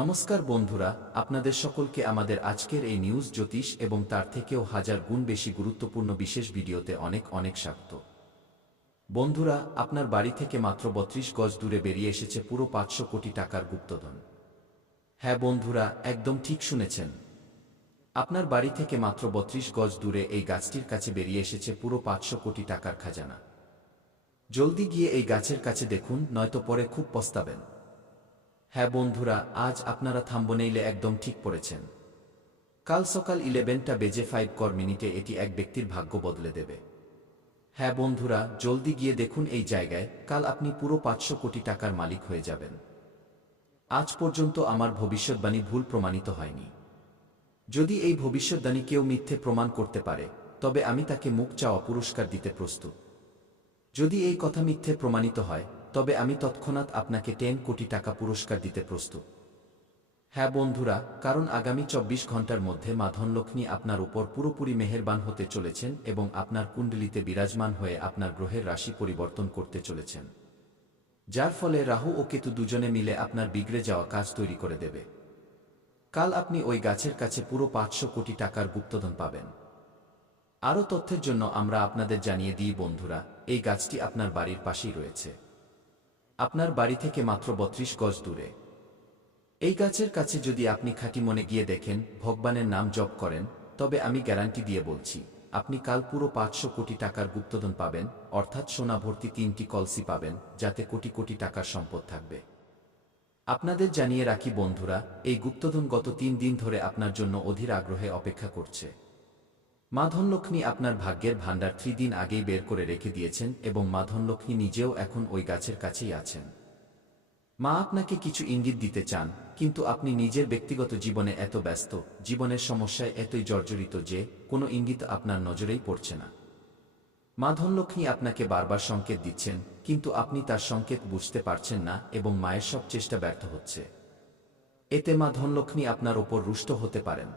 নমস্কার বন্ধুরা, আপনাদের সকলকে আমাদের আজকের এই নিউজ জ্যোতিষ এবং তার থেকেও হাজার গুণ বেশি গুরুত্বপূর্ণ বিশেষ ভিডিওতে অনেক অনেক স্বাগত। বন্ধুরা, আপনার বাড়ি থেকে মাত্র ৩২ গজ দূরে বেরিয়ে এসেছে পুরো ৫০০ কোটি টাকার গুপ্তধন। হ্যাঁ বন্ধুরা, একদম ঠিক শুনেছেন। আপনার বাড়ি থেকে মাত্র ৩২ গজ দূরে এই গাছটির কাছে বেরিয়ে এসেছে পুরো ৫০০ কোটি টাকার খাজানা। জলদি গিয়ে এই গাছের কাছে দেখুন, নয়তো পরে খুব পস্তাবেন। হ্যাঁ বন্ধুরা, আজ আপনারা থাম্বনেইলে একদম ঠিক পড়েছেন। কাল সকাল 11টা বেজে 5 এটি এক ব্যক্তির ভাগ্য বদলে দেবে। হ্যাঁ বন্ধুরা, জলদি গিয়ে দেখুন এই জায়গায়, কাল আপনি পুরো ৫০০ কোটি টাকার মালিক হয়ে যাবেন। আজ পর্যন্ত আমার ভবিষ্যৎবাণী ভুল প্রমাণিত হয়নি। যদি এই ভবিষ্যৎবাণী কেউ মিথ্যে প্রমাণ করতে পারে, তবে আমি তাকে মুখ চাওয়া পুরস্কার দিতে প্রস্তুত। যদি এই কথা মিথ্যে প্রমাণিত হয়, তবে আমি তৎক্ষণাৎ আপনাকে 10 কোটি টাকা পুরস্কার দিতে প্রস্তুত। হ্যাঁ বন্ধুরা, কারণ আগামী ২৪ ঘন্টার মধ্যে মা ধনলক্ষ্মী আপনার উপর পুরোপুরি মেহেরবান হতে চলেছেন এবং আপনার কুণ্ডলিতে বিরাজমান হয়ে আপনার গ্রহের রাশি পরিবর্তন করতে চলেছেন, যার ফলে রাহু ও কেতু দুজনে মিলে আপনার বিগড়ে যাওয়া কাজ তৈরি করে দেবে। কাল আপনি ওই গাছের কাছে পুরো ৫০০ কোটি টাকার গুপ্তধন পাবেন। আরও তথ্যের জন্য আমরা আপনাদের জানিয়ে দিই বন্ধুরা, এই গাছটি আপনার বাড়ির পাশেই রয়েছে, আপনার বাড়ি থেকে মাত্র ৩২ গজ দূরে। এই গাছের কাছে যদি আপনি খাঁটি মনে গিয়ে দেখেন, ভগবানের নাম জপ করেন, তবে আমি গ্যারান্টি দিয়ে বলছি, আপনি কাল পুরো ৫০০ কোটি টাকার গুপ্তধন পাবেন, অর্থাৎ সোনা ভর্তি ৩টি কলসি পাবেন, যাতে কোটি কোটি টাকার সম্পদ থাকবে। আপনাদের জানিয়ে রাখি বন্ধুরা, এই গুপ্তধন গত ৩ দিন ধরে আপনার জন্য অধীর আগ্রহে অপেক্ষা করছে। মা ধনলক্ষ্মী আপনার ভাগ্যের ভাণ্ডার ৩ দিন আগেই বের করে রেখে দিয়েছেন এবং মা ধনলক্ষ্মী নিজেও এখন ওই গাছের কাছেই আছেন। মা আপনাকে কিছু ইঙ্গিত দিতে চান, কিন্তু আপনি নিজের ব্যক্তিগত জীবনে এত ব্যস্ত, জীবনের সমস্যায় এতই জর্জরিত যে কোনো ইঙ্গিত আপনার নজরেই পড়ছে না। মা ধনলক্ষ্মী আপনাকে বারবার সংকেত দিচ্ছেন, কিন্তু আপনি তার সংকেত বুঝতে পারছেন না এবং মায়ের সব চেষ্টা ব্যর্থ হচ্ছে। এতে মা ধনলক্ষ্মী আপনার ওপর রুষ্ট হতে পারেন।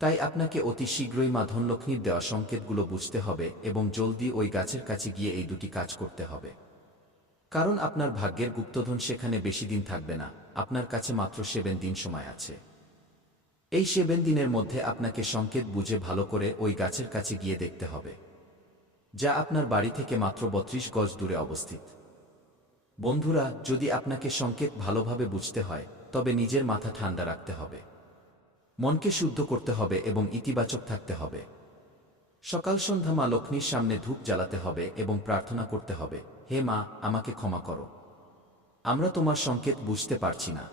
তাই আপনাকে অতি শীঘ্রই মা ধনলক্ষ্মীর দেওয়া সংকেতগুলো বুঝতে হবে এবং জলদি ওই গাছের কাছে গিয়ে এই দুটি কাজ করতে হবে। কারণ আপনার ভাগ্যের গুপ্তধন সেখানে বেশি দিন থাকবে না, আপনার কাছে মাত্র 7 দিন সময় আছে। এই 7 দিনের মধ্যে আপনাকে সংকেত বুঝে ভালো করে ওই গাছের কাছে গিয়ে দেখতে হবে, যা আপনার বাড়ি থেকে মাত্র ৩২ গজ দূরে অবস্থিত। বন্ধুরা, যদি আপনাকে সংকেত ভালোভাবে বুঝতে হয়, তবে নিজের মাথা ঠান্ডা রাখতে হবে, মনকে শুদ্ধ করতে হবে এবং ইতিবাচক থাকতে হবে। সকাল সন্ধ্যা মা লক্ষ্মীর সামনে ধূপ জ্বালাতে হবে এবং প্রার্থনা করতে হবে, হে মা, আমাকে ক্ষমা করো, আমরা তোমার সংকেত বুঝতে পারছি না।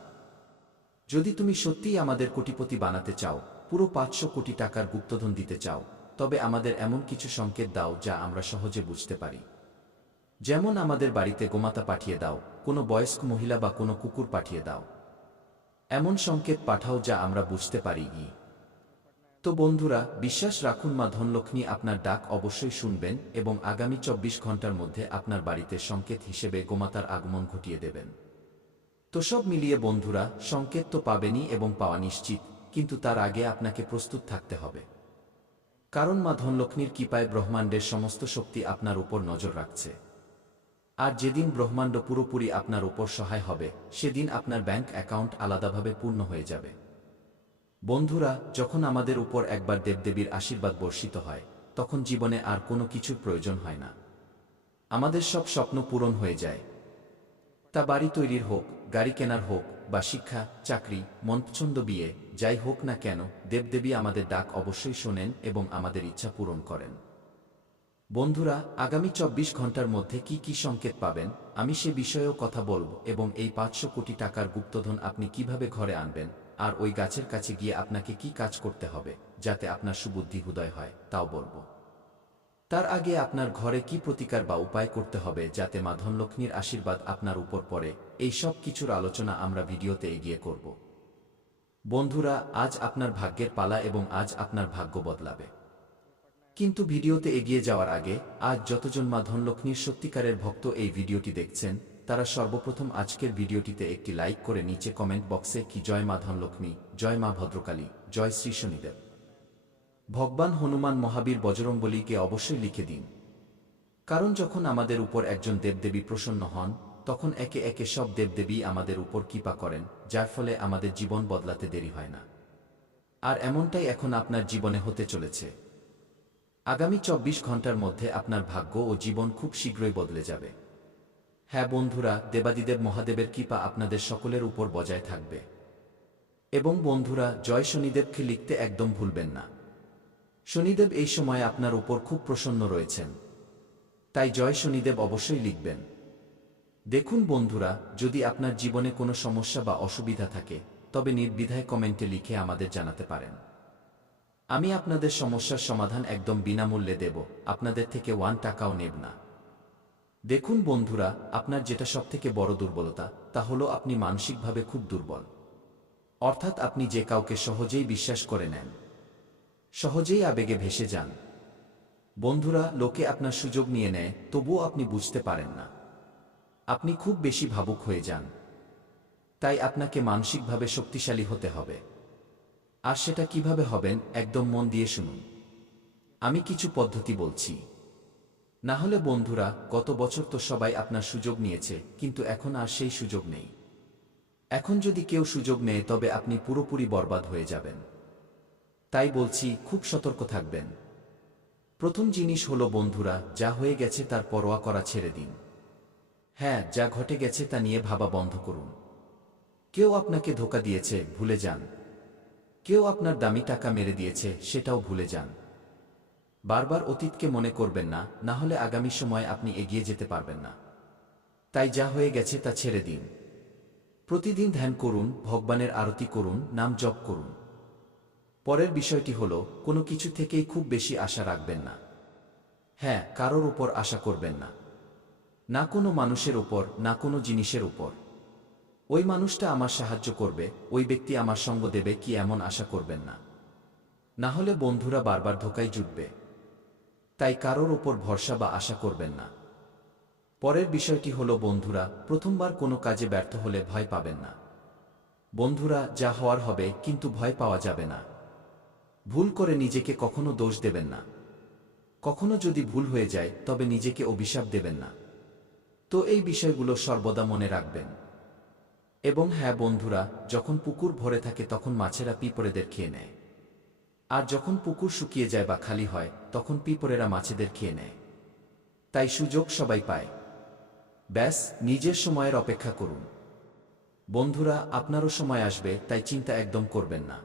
যদি তুমি সত্যিই আমাদের কোটিপতি বানাতে চাও, পুরো ৫০০ কোটি টাকার গুপ্তধন দিতে চাও, তবে আমাদের এমন কিছু সংকেত দাও যা আমরা সহজে বুঝতে পারি। যেমন আমাদের বাড়িতে গোমাতা পাঠিয়ে দাও, কোনো বয়স্ক মহিলা বা কোনো কুকুর পাঠিয়ে দাও। এমন সংকেত পাঠাও যা আমরা বুঝতে পারি। তো বন্ধুরা, বিশ্বাস রাখুন, মা ধনলক্ষ্মী আপনার ডাক অবশ্যই শুনবেন এবং আগামী ২৪ ঘন্টার মধ্যে আপনার বাড়িতে সংকেত হিসেবে গোমাতার আগমন ঘটিয়ে দেবেন। তো সব মিলিয়ে বন্ধুরা, সংকেত তো পাবেনই এবং পাওয়া নিশ্চিত, কিন্তু তার আগে আপনাকে প্রস্তুত থাকতে হবে। কারণ মা ধনলক্ষ্মীর কৃপায় ব্রহ্মাণ্ডের সমস্ত শক্তি আপনার উপর নজর রাখছে। আর যেদিন ব্রহ্মাণ্ড পুরোপুরি আপনার উপর সহায় হবে, সেদিন আপনার ব্যাংক অ্যাকাউন্ট আলাদাভাবে পূর্ণ হয়ে যাবে। বন্ধুরা, যখন আমাদের উপর একবার দেবদেবীর আশীর্বাদ বর্ষিত হয়, তখন জীবনে আর কোনো কিছুর প্রয়োজন হয় না। আমাদের সব স্বপ্ন পূরণ হয়ে যায়। তা বাড়ি তৈরির হোক, গাড়ি কেনার হোক, বা শিক্ষা, চাকরি, মনপছন্দ বিয়ে, যাই হোক না কেন, দেবদেবী আমাদের ডাক অবশ্যই শোনেন এবং আমাদের ইচ্ছা পূরণ করেন। বন্ধুরা, আগামী ২৪ ঘন্টার মধ্যে কি কি সংকেত পাবেন, আমি সে বিষয়েও কথা বলবো এবং এই ৫০০ কোটি টাকার গুপ্তধন আপনি কিভাবে ঘরে আনবেন, আর ওই গাছের কাছে গিয়ে আপনাকে কি কাজ করতে হবে যাতে আপনার সুবুদ্ধি উদয় হয়, তাও বলবো। তার আগে আপনার ঘরে কি প্রতিকার বা উপায় করতে হবে যাতে মা ধনলক্ষ্মীর আশীর্বাদ আপনার উপর পড়ে, এই সব কিছুর আলোচনা আমরা ভিডিওতে এগিয়ে করব। বন্ধুরা, আজ আপনার ভাগ্যের পালা এবং আজ আপনার ভাগ্য বদলাবে। কিন্তু ভিডিওতে এগিয়ে যাওয়ার আগে, আজ যতজন মা ধনলক্ষ্মীর সত্যিকারের ভক্ত এই ভিডিওটি দেখছেন, তারা সর্বপ্রথম আজকের ভিডিওটিতে একটি লাইক করে নিচে কমেন্ট বক্সে কি জয় মা ধনলক্ষ্মী, জয় মা ভদ্রকালী, জয় শ্রী শনিদেব, ভগবান হনুমান, মহাবীর, বজরংবলীকে অবশ্যই লিখে দিন। কারণ যখন আমাদের উপর একজন দেবদেবী প্রসন্ন হন, তখন একে একে সব দেবদেবী আমাদের উপর কৃপা করেন, যার ফলে আমাদের জীবন বদলাতে দেরি হয় না। আর এমনটাই এখন আপনার জীবনে হতে চলেছে। আগামী ২৪ ঘন্টার মধ্যে আপনার ভাগ্য ও জীবন খুব শীঘ্রই বদলে যাবে। হ্যাঁ বন্ধুরা, দেবাদিদেব মহাদেবের কৃপা আপনাদের সকলের উপর বজায় থাকবে। এবং বন্ধুরা, জয় শনিদেবকে লিখতে একদম ভুলবেন না। শনিদেব এই সময় আপনার উপর খুব প্রসন্ন রয়েছেন, তাই জয় শনিদেব অবশ্যই লিখবেন। দেখুন বন্ধুরা, যদি আপনার জীবনে কোনো সমস্যা বা অসুবিধা থাকে তবে নির্দ্বিধায় কমেন্টে লিখে আমাদের জানাতে পারেন। আমি আপনাদের সমস্যার সমাধান একদম বিনামূল্যে দেব, আপনাদের থেকে 1 টাকাও নেব না। দেখুন বন্ধুরা, আপনার যেটা সবথেকে বড় দুর্বলতা তা হলো আপনি মানসিকভাবে খুব দুর্বল। অর্থাৎ আপনি যে কাউকে সহজেই বিশ্বাস করে নেন, সহজেই আবেগে ভেসে যান। বন্ধুরা, লোকে আপনার সুযোগ নিয়ে নেয়, তবুও আপনি বুঝতে পারেন না। আপনি খুব বেশি ভাবুক হয়ে যান। তাই আপনাকে মানসিকভাবে শক্তিশালী হতে হবে। আর সেটা কিভাবে হবেন, একদম মন দিয়ে শুনুন। আমি কিছু পদ্ধতি বলছি। না হলে বন্ধুরা, গত বছর তো সবাই আপনার সুযোগ নিয়েছে, কিন্তু এখন আর সেই সুযোগ নেই। এখন যদি কেউ সুযোগ নেয় তবে আপনি পুরোপুরি বরবাদ হয়ে যাবেন। তাই বলছি, খুব সতর্ক থাকবেন। প্রথম জিনিস হলো বন্ধুরা, যা হয়ে গেছে তার পরোয়া করা ছেড়ে দিন। হ্যাঁ, যা ঘটে গেছে তা নিয়ে ভাবা বন্ধ করুন। কেউ আপনাকে ধোঁকা দিয়েছে, ভুলে যান। কেউ আপনার দামি টাকা মেরে দিয়েছে, সেটাও ভুলে যান। বারবার অতীতকে মনে করবেন না, না হলে আগামী সময়ে আপনি এগিয়ে যেতে পারবেন না। তাই যা হয়ে গেছে তা ছেড়ে দিন। প্রতিদিন ধ্যান করুন, ভগবানের আরতি করুন, নাম জপ করুন। পরের বিষয়টি হলো, কোনো কিছু থেকেই খুব বেশি আশা রাখবেন না। হ্যাঁ, কারোর উপর আশা করবেন না। না কোনো মানুষের উপর, না কোনো জিনিসের উপর। ওই মানুষটা আমার সাহায্য করবে, ওই ব্যক্তি আমার সঙ্গ দেবে, কি এমন আশা করবেন না। না হলে বন্ধুরা বারবার ধোঁকায় জুটবে। তাই কারোর ওপর ভরসা বা আশা করবেন না। পরের বিষয়টি হলো বন্ধুরা, প্রথমবার কোনো কাজে ব্যর্থ হলে ভয় পাবেন না। বন্ধুরা, যা হওয়ার হবে, কিন্তু ভয় পাওয়া যাবে না। ভুল করে নিজেকে কখনো দোষ দেবেন না। কখনো যদি ভুল হয়ে যায় তবে নিজেকে অভিশাপ দেবেন না। তো এই বিষয়গুলো সর্বদা মনে রাখবেন। এবং হ্যাঁ বন্ধুরা, যখন পুকুর ভরে থাকে তখন মাছেরা পিঁপড়েদের খেয়ে নেয়। আর যখন পুকুর শুকিয়ে যায় বা খালি হয় তখন পিঁপড়েরা মাছেদের খেয়ে নেয়। তাই সুযোগ সবাই পায়। ব্যাস, নিজের সময়ের অপেক্ষা করুন। বন্ধুরা, আপনারও সময় আসবে, তাই চিন্তা একদম করবেন না।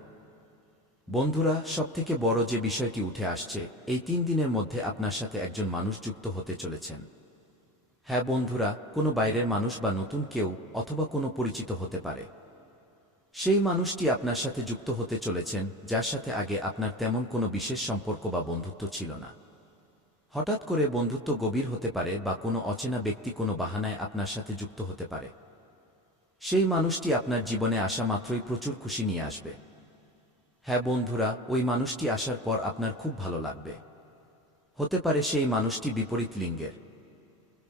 বন্ধুরা, সবথেকে বড় যে বিষয়টি উঠে আসছে, এই 3 দিনের মধ্যে আপনার সাথে একজন মানুষ যুক্ত হতে চলেছেন। হ্যাঁ বন্ধুরা, কোনো বাইরের মানুষ বা নতুন কেউ, অথবা কোনো পরিচিত হতে পারে। সেই মানুষটি আপনার সাথে যুক্ত হতে চলেছেন, যার সাথে আগে আপনার তেমন কোনো বিশেষ সম্পর্ক বা বন্ধুত্ব ছিল না। হঠাৎ করে বন্ধুত্ব গভীর হতে পারে বা কোনো অচেনা ব্যক্তি কোনো বাহানায় আপনার সাথে যুক্ত হতে পারে। সেই মানুষটি আপনার জীবনে আসা মাত্রই প্রচুর খুশি নিয়ে আসবে। হ্যাঁ বন্ধুরা, ওই মানুষটি আসার পর আপনার খুব ভালো লাগবে। হতে পারে সেই মানুষটি বিপরীত লিঙ্গের।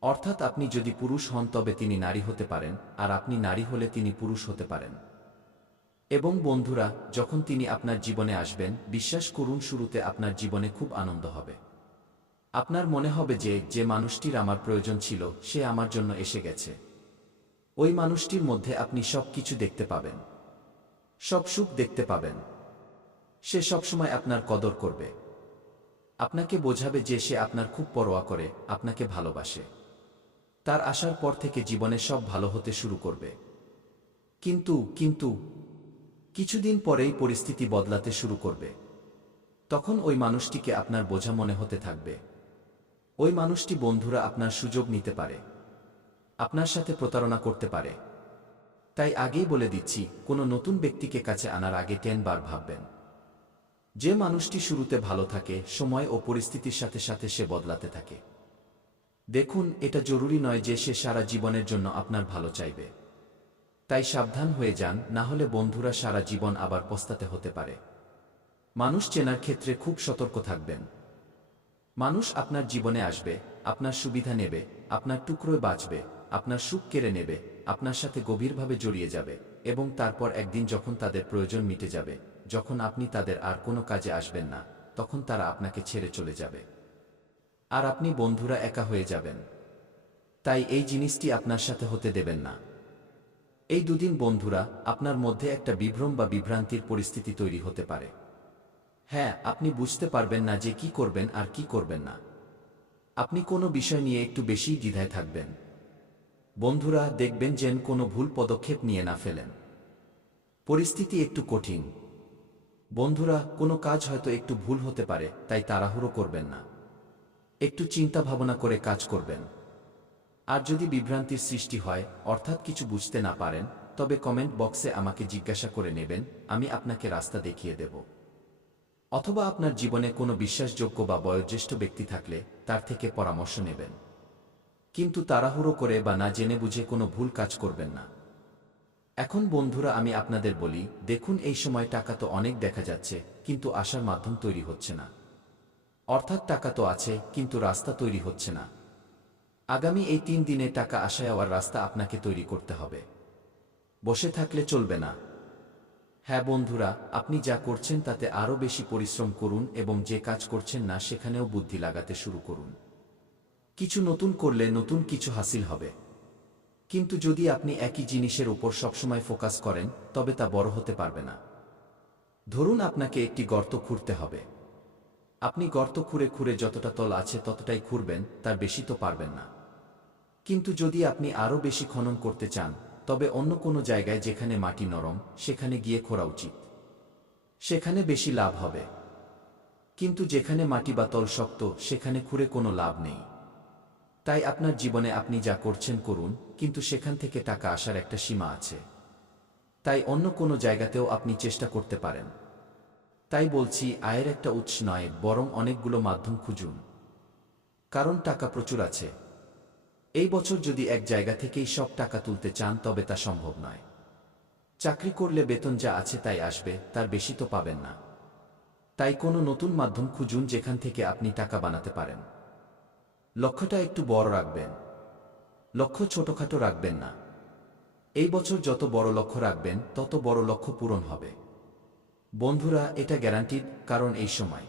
অর্থাৎ আপনি যদি পুরুষ হন তবে তিনি নারী হতে পারেন, আর আপনি নারী হলে তিনি পুরুষ হতে পারেন। এবং বন্ধুরা, যখন তিনি আপনার জীবনে আসবেন, বিশ্বাস করুন শুরুতে আপনার জীবনে খুব আনন্দ হবে। আপনার মনে হবে যে, যে মানুষটির আমার প্রয়োজন ছিল সে আমার জন্য এসে গেছে। ওই মানুষটির মধ্যে আপনি সব কিছু দেখতে পাবেন, সব সুখ দেখতে পাবেন। সে সবসময় আপনার কদর করবে। আপনাকে বোঝাবে যে সে আপনার খুব পরোয়া করে, আপনাকে ভালোবাসে। তার আসার পর থেকে জীবনে সব ভালো হতে শুরু করবে। কিন্তু কিছুদিন পরেই পরিস্থিতি বদলাতে শুরু করবে। তখন ওই মানুষটিকে আপনার বোঝা মনে হতে থাকবে। ওই মানুষটি বন্ধুরা আপনার সুযোগ নিতে পারে, আপনার সাথে প্রতারণা করতে পারে। তাই আগেই বলে দিচ্ছি, কোনো নতুন ব্যক্তিকে কাছে আনার আগে 10 বার ভাববেন। যে মানুষটি শুরুতে ভালো থাকে, সময় ও পরিস্থিতির সাথে সাথে সে বদলাতে থাকে। দেখুন, এটা জরুরি নয় যে সে সারা জীবনের জন্য আপনার ভালো চাইবে। তাই সাবধান হয়ে যান, না হলে বন্ধুরা সারা জীবন আবার পস্তাতে হতে পারে। মানুষ চেনার ক্ষেত্রে খুব সতর্ক থাকবেন। মানুষ আপনার জীবনে আসবে, আপনার সুবিধা নেবে, আপনার টুকরোয় বাঁচবে, আপনার সুখ কেড়ে নেবে, আপনার সাথে গভীরভাবে জড়িয়ে যাবে, এবং তারপর একদিন যখন তাদের প্রয়োজন মিটে যাবে, যখন আপনি তাদের আর কোনো কাজে আসবেন না, তখন তারা আপনাকে ছেড়ে চলে যাবে। আর আপনি বন্ধুরা একা হয়ে যাবেন। তাই এই জিনিসটি আপনার সাথে হতে দেবেন না। এই দুদিন বন্ধুরা আপনার মধ্যে একটা বিভ্রম বা বিভ্রান্তির পরিস্থিতি তৈরি হতে পারে। হ্যাঁ, আপনি বুঝতে পারবেন না যে কি করবেন আর কি করবেন না। আপনি কোনো বিষয় নিয়ে একটু বেশি দ্বিধায় থাকবেন। বন্ধুরা দেখবেন যেন কোনো ভুল পদক্ষেপ নিয়ে না ফেলেন। পরিস্থিতি একটু কঠিন। বন্ধুরা কোনো কাজ হয়তো একটু ভুল হতে পারে, তাই তাড়াহুড়ো করবেন না। একটু চিন্তা ভাবনা করে কাজ করবেন। আর যদি বিভ্রান্তির সৃষ্টি হয়, অর্থাৎ কিছু বুঝতে না পারেন, তবে কমেন্ট বক্সে আমাকে জিজ্ঞাসা করে নেবেন, আমি আপনাকে রাস্তা দেখিয়ে দেব। অথবা আপনার জীবনে কোনো বিশ্বাসযোগ্য বা বয়োজ্যেষ্ঠ ব্যক্তি থাকলে তার থেকে পরামর্শ নেবেন। কিন্তু তাড়াহুড়ো করে বা না জেনে বুঝে কোনো ভুল কাজ করবেন না। এখন বন্ধুরা আমি আপনাদের বলি, দেখুন এই সময় টাকা তো অনেক দেখা যাচ্ছে, কিন্তু আসার মাধ্যম তৈরি হচ্ছে না। অর্থাৎ টাকা তো আছে, কিন্তু রাস্তা তৈরি হচ্ছে না। আগামী এই 3 দিনে টাকা আসা যাওয়ার রাস্তা আপনাকে তৈরি করতে হবে। বসে থাকলে চলবে না। হ্যাঁ বন্ধুরা, আপনি যা করছেন তাতে আরও বেশি পরিশ্রম করুন এবং যে কাজ করছেন না সেখানেও বুদ্ধি লাগাতে শুরু করুন। কিছু নতুন করলে নতুন কিছু হাসিল হবে। কিন্তু যদি আপনি একই জিনিসের উপর সবসময় ফোকাস করেন, তবে তা বড় হতে পারবে না। ধরুন আপনাকে একটি গর্ত খুঁড়তে হবে। আপনি গর্ত খুঁড়ে খুঁড়ে যতটা তল আছে ততটাই খুঁড়বেন, তার বেশি তো পারবেন না। কিন্তু যদি আপনি আরও বেশি খনন করতে চান, তবে অন্য কোনো জায়গায় যেখানে মাটি নরম সেখানে গিয়ে খোঁড়া উচিত। সেখানে বেশি লাভ হবে। কিন্তু যেখানে মাটি বা তল শক্ত সেখানে খুঁড়ে কোনো লাভ নেই। তাই আপনার জীবনে আপনি যা করছেন করুন, কিন্তু সেখান থেকে টাকা আসার একটা সীমা আছে। তাই অন্য কোনো জায়গাতেও আপনি চেষ্টা করতে পারেন। তাই বলছি, আয়ের একটা উৎস নয়, বরং অনেকগুলো মাধ্যম খুঁজুন। কারণ টাকা প্রচুর আছে। এই বছর যদি এক জায়গা থেকেই সব টাকা তুলতে চান তবে তা সম্ভব নয়। চাকরি করলে বেতন যা আছে তাই আসবে, তার বেশি তো পাবেন না। তাই কোনো নতুন মাধ্যম খুঁজুন যেখান থেকে আপনি টাকা বানাতে পারেন। লক্ষ্যটা একটু বড় রাখবেন। লক্ষ্য ছোটখাটো রাখবেন না। এই বছর যত বড় লক্ষ্য রাখবেন তত বড় লক্ষ্য পূরণ হবে। বন্ধুরা এটা গ্যারান্টিড, কারণ এই সময়